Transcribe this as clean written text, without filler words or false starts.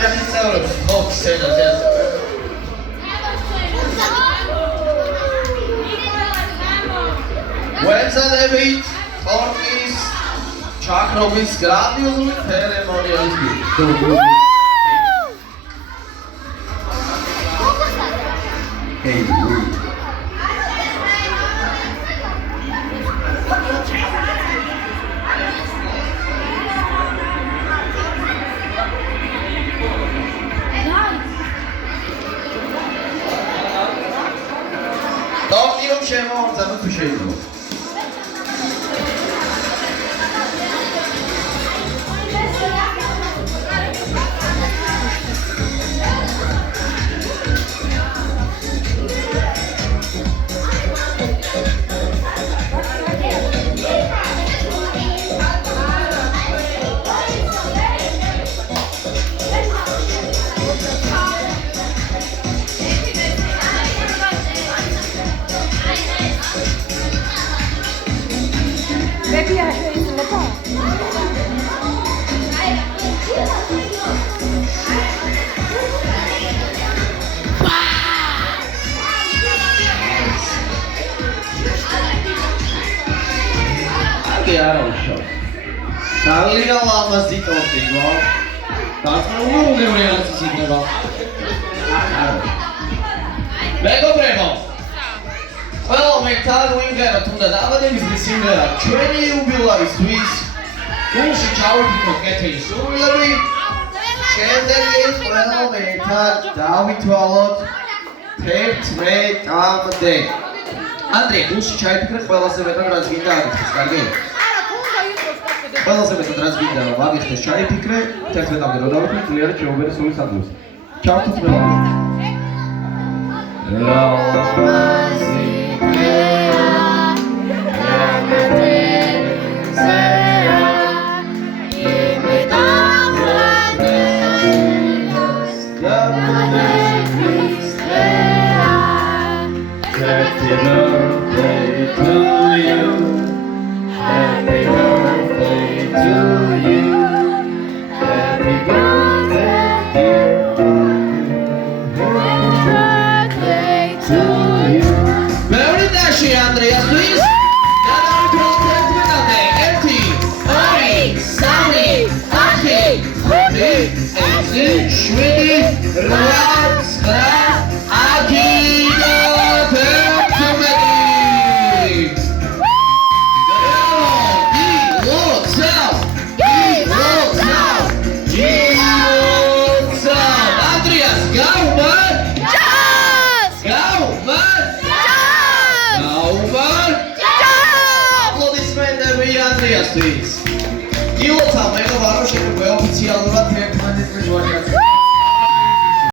ოჯახის წევრებს ხოთ სცენაზე ასევე. ვეცადებით სპორტის ჩაქრობის გრანდიოზული ცერემონიალის გირჩევით. Hey, Don't shame on the appreciation. Maybe I should use the phone. I don't show. Salire la masita ottimo. Tanto uno che voleva si sentava. Prego. Well, metal winger თუნდა დაბადების სიმღერა ჩვენი იუბილეისთვის გულში ჩავიფიქროთ კეთილი სურვილები შემდეგი ყველა მეტად დავითვალოთ 11-მდე ანდრე გულში ჩაიფიქრე ყველაზე მეტად რაც გინდა აღიქცეს კარგი? ყველაზე მეტად რაც გინდა რომ აღიქცეს ჩაიფიქრე 11-მდე რომ დავიფიქრე ძლიერად შეუბერე სული სადგურს ჩავთვით Happy birthday to you. Happy birthday to you. Happy birthday, dear. Happy birthday to you. Very nice, Andrea, please. Please. You will tell me about how she will be official.